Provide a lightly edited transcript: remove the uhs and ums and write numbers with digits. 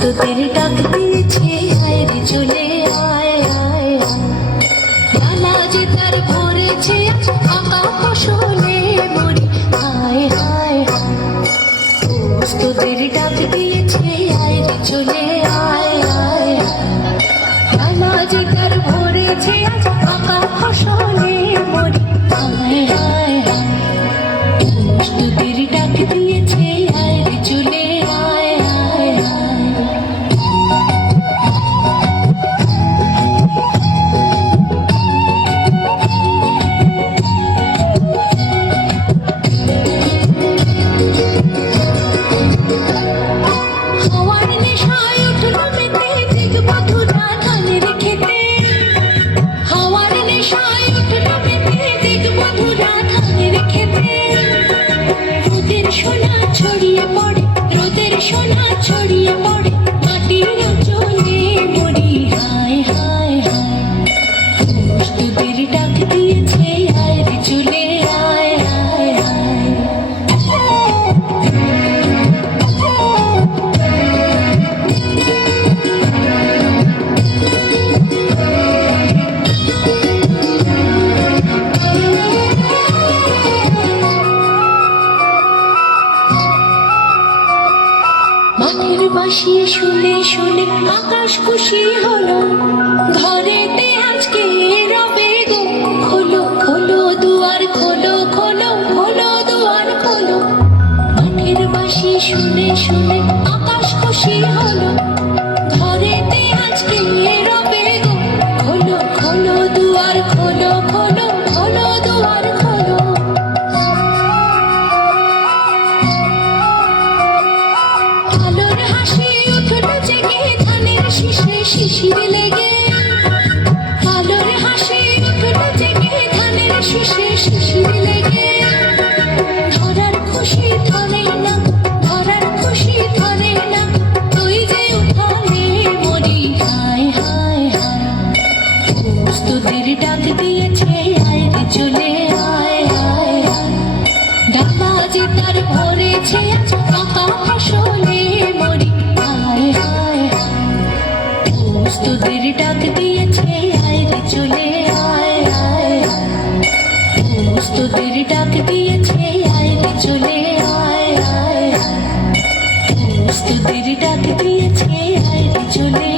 তোদের ডাক দিয়েছে আয় রে চলে আয় আয় ডালা যে তার ভরেছে আঁকা ফসলে মরি হায় হায় তোদের ডাক দিয়েছে আয় রে চলে আয় আয় ডালা যে তার ভরেছে আঁকা ফসলে মরি হায় হায় তোদের ডাক দিয়েছে আয় রে চলে আয় আয় ছড়িয়ে পড়ে রোদের সোনা ছড়িয়ে পড়ে মাটির চলে মরি হায় হায় হায় তোদের ডাক দিয়েছে আয় রে চলে আয় আয় আয় মাটির বাঁশি শুনে শুনে আকাশ খুশি হলো ঘরেতে আজকে রবে গো খোলো খোলো দুয়ার খোলো খোলো খোলো দুয়ার খোলো মাটির বাঁশি শুনে শুনে আকাশ খুশি হলো ঘরেতে আজকে রবে গো খোলো খোলো দুয়ার খোলো খোলো খোলো দুয়ার খোলো আলোর হাসি উঠলো জেগে ধানের শীষে শিশির লেগে আলোর হাসি উঠলো জেগে ধানের শীষে শিশির লেগে ধরার খুশি ধরে না ধরার খুশি ধরে না তুই যে উঠালে মরি হায় হায় হায় তোদের ডাক দিয়েছে আয় রে চলে আয় আয় ডাকা যে তার ভরেছে আঁকা ফসলে মরি হায় হায় তোদের ডাক দিয়েছে আয় রে চলে আয় আয় তোদের ডাক দিয়েছে আয় রে চলে আয় আয় তোদের ডাক দিয়েছে আয় রে চলে